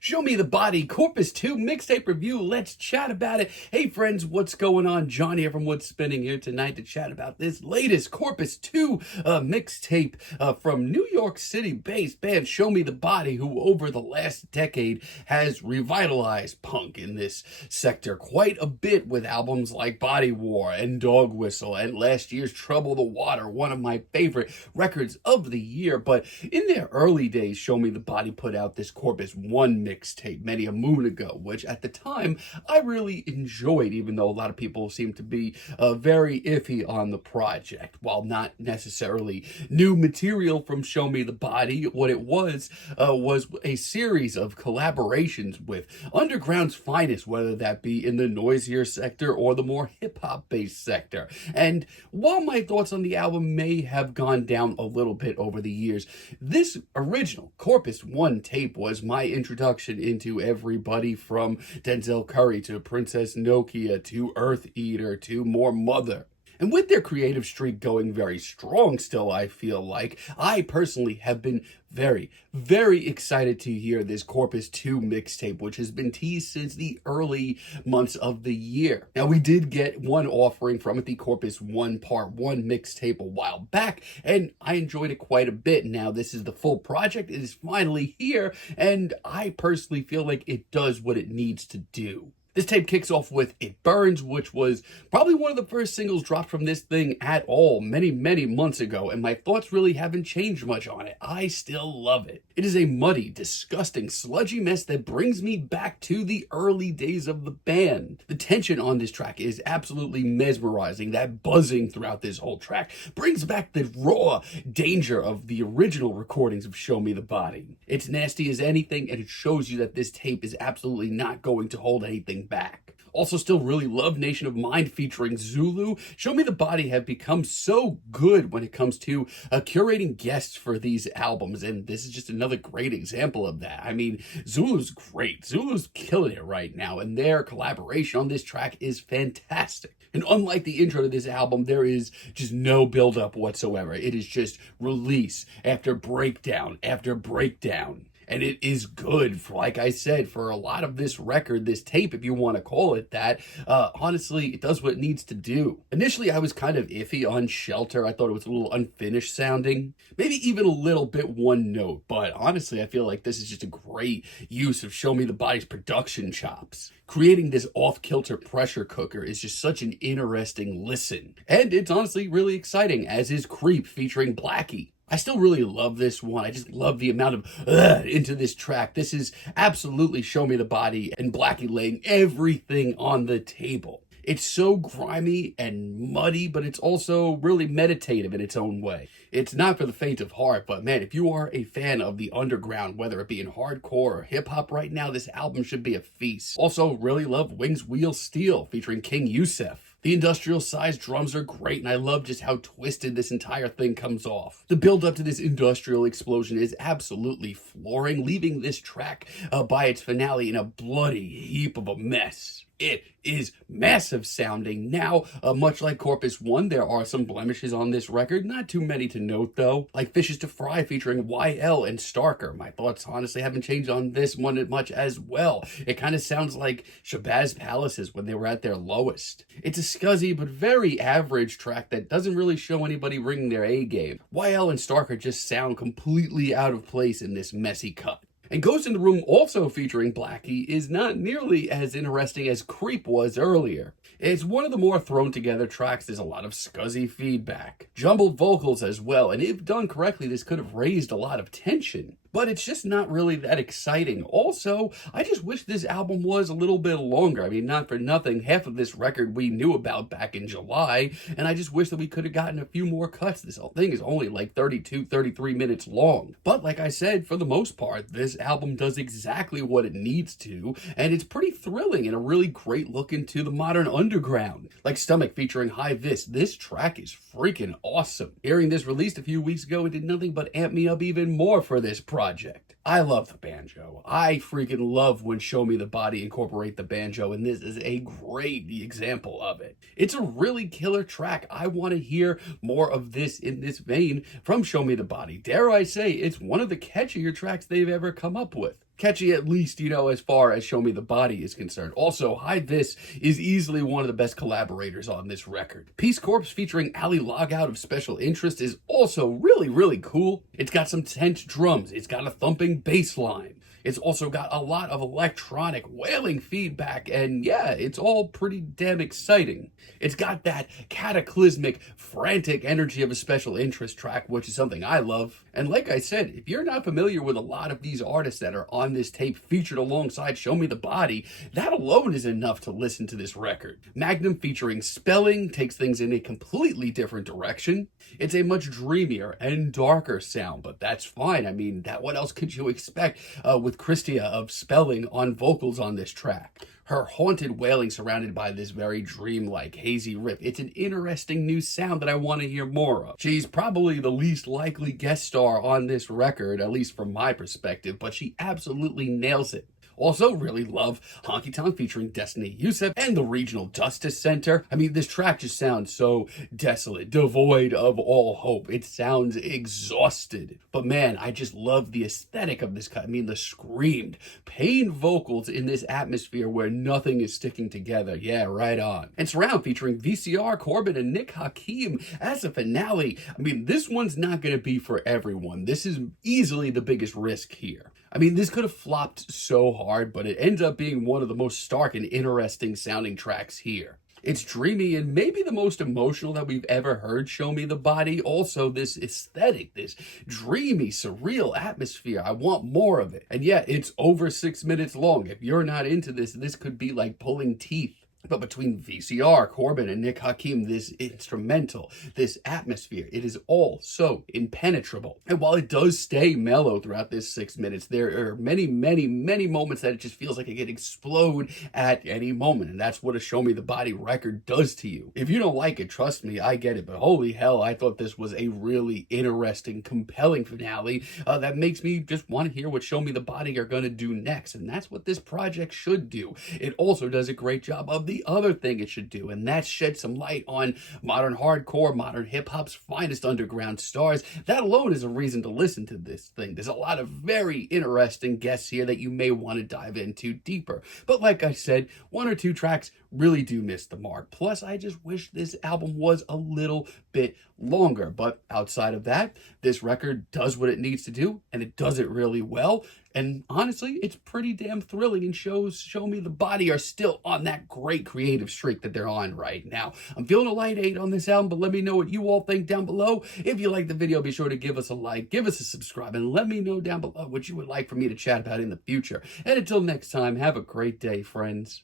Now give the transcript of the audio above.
Show Me the Body, Corpus 2 mixtape review. Let's chat about it. Hey friends, what's going on? John here from What's Spinning here tonight to chat about this latest Corpus 2 mixtape from New York City-based band Show Me the Body, who over the last decade has revitalized punk in this sector quite a bit with albums like Body War and Dog Whistle and last year's Trouble the Water, one of my favorite records of the year. But in their early days, Show Me the Body put out this Corpus 1 mixtape many a moon ago, which at the time I really enjoyed, even though a lot of people seem to be very iffy on the project. While not necessarily new material from Show Me the Body, what it was a series of collaborations with underground's finest, whether that be in the noisier sector or the more hip-hop based sector. And while my thoughts on the album may have gone down a little bit over the years, this original Corpus 1 tape was my introduction into everybody from Denzel Curry to Princess Nokia to Earth Eater to more Mother. And with their creative streak going very strong still, I feel like, I personally have been very, very excited to hear this Corpus 2 mixtape, which has been teased since the early months of the year. Now, we did get one offering from it, the Corpus 1 Part 1 mixtape a while back, and I enjoyed it quite a bit. Now, this is the full project. It is finally here, and I personally feel like it does what it needs to do. This tape kicks off with It Burns, which was probably one of the first singles dropped from this thing at all many, many months ago, and my thoughts really haven't changed much on it. I still love it. It is a muddy, disgusting, sludgy mess that brings me back to the early days of the band. The tension on this track is absolutely mesmerizing. That buzzing throughout this whole track brings back the raw danger of the original recordings of Show Me the Body. It's nasty as anything, and it shows you that this tape is absolutely not going to hold anything back. Also, still really love Nation of Mind featuring Zulu. Show Me the Body have become so good when it comes to curating guests for these albums, and this is just another great example of that. I mean, Zulu's great. Zulu's killing it right now, and their collaboration on this track is fantastic. And unlike the intro to this album, there is just no build-up whatsoever. It is just release after breakdown after breakdown. And it is good, like I said, for a lot of this record, this tape, if you want to call it that. Honestly, it does what it needs to do. Initially, I was kind of iffy on Shelter. I thought it was a little unfinished sounding, maybe even a little bit one note. But honestly, I feel like this is just a great use of Show Me the Body's production chops. Creating this off-kilter pressure cooker is just such an interesting listen. And it's honestly really exciting, as is Creep featuring Blackie. I still really love this one. I just love the amount of into this track. This is absolutely Show Me the Body and Blackie laying everything on the table. It's so grimy and muddy, but it's also really meditative in its own way. It's not for the faint of heart, but man, if you are a fan of the underground, whether it be in hardcore or hip-hop right now, this album should be a feast. Also, really love Wings Wheel Steel featuring King Yusef. The industrial-sized drums are great, and I love just how twisted this entire thing comes off. The build-up to this industrial explosion is absolutely flooring, leaving this track by its finale in a bloody heap of a mess. It is massive sounding. Now, much like Corpus 1, there are some blemishes on this record. Not too many to note, though. Like Fishes to Fry featuring YL and Starker. My thoughts honestly haven't changed on this one much as well. It kind of sounds like Shabazz Palaces when they were at their lowest. It's a scuzzy but very average track that doesn't really show anybody bringing their A game. YL and Starker just sound completely out of place in this messy cut. And Ghost in the Room, also featuring Blackie, is not nearly as interesting as Creep was earlier. It's one of the more thrown together tracks. There's a lot of scuzzy feedback, jumbled vocals as well, and if done correctly, this could have raised a lot of tension. But it's just not really that exciting. Also, I just wish this album was a little bit longer. I mean, not for nothing, half of this record we knew about back in July, and I just wish that we could have gotten a few more cuts. This whole thing is only like 32, 33 minutes long. But like I said, for the most part, this album does exactly what it needs to, and it's pretty thrilling and a really great look into the modern underground. Like Stomach featuring High Vis, this track is freaking awesome. Hearing this released a few weeks ago, it did nothing but amp me up even more for this project. I love the banjo. I freaking love when Show Me the Body incorporate the banjo, and this is a great example of it. It's a really killer track. I want to hear more of this in this vein from Show Me the Body. Dare I say, it's one of the catchier tracks they've ever come up with. Catchy at least, you know, as far as Show Me the Body is concerned. Also, Hide This is easily one of the best collaborators on this record. Peace Corps featuring Ali Logout of Special Interest is also really, really cool. It's got some tense drums. It's got a thumping bass line. It's also got a lot of electronic wailing feedback, and yeah, it's all pretty damn exciting. It's got that cataclysmic, frantic energy of a Special Interest track, which is something I love. And like I said, if you're not familiar with a lot of these artists that are on this tape featured alongside Show Me the Body, that alone is enough to listen to this record. Magnum featuring Spelling takes things in a completely different direction. It's a much dreamier and darker sound, but that's fine. I mean, what else could you expect with Christia of Spelling on vocals on this track? Her haunted wailing surrounded by this very dreamlike, hazy riff. It's an interesting new sound that I want to hear more of. She's probably the least likely guest star on this record, at least from my perspective, but she absolutely nails it. Also, really love Honky Tonk featuring Destiny Yusef and the Regional Justice Center. I mean, this track just sounds so desolate, devoid of all hope. It sounds exhausted. But man, I just love the aesthetic of this cut. I mean, the screamed, pained vocals in this atmosphere where nothing is sticking together. Yeah, right on. And Surround featuring VCR, Corbin, and Nick Hakim as a finale. I mean, this one's not going to be for everyone. This is easily the biggest risk here. I mean, this could have flopped so hard, but it ends up being one of the most stark and interesting sounding tracks here. It's dreamy and maybe the most emotional that we've ever heard Show Me the Body. Also, this aesthetic, this dreamy, surreal atmosphere. I want more of it. And yeah, it's over 6 minutes long. If you're not into this, this could be like pulling teeth. But between VCR, Corbin, and Nick Hakim, this instrumental, this atmosphere, it is all so impenetrable. And while it does stay mellow throughout this 6 minutes, there are many, many, many moments that it just feels like it could explode at any moment. And that's what a Show Me the Body record does to you. If you don't like it, trust me, I get it. But holy hell, I thought this was a really interesting, compelling finale that makes me just want to hear what Show Me the Body are going to do next. And that's what this project should do. It also does a great job of the other thing it should do, and that's shed some light on modern hardcore, modern hip-hop's finest underground stars. That alone is a reason to listen to this thing. There's a lot of very interesting guests here that you may want to dive into deeper. But like I said, one or two tracks really do miss the mark. Plus, I just wish this album was a little bit longer. But outside of that, this record does what it needs to do, and it does it really well. And honestly, it's pretty damn thrilling, and Show Me the Body are still on that great creative streak that they're on right now. I'm feeling a light 8 on this album, but let me know what you all think down below. If you like the video, be sure to give us a like, give us a subscribe, and let me know down below what you would like for me to chat about in the future. And until next time, have a great day, friends.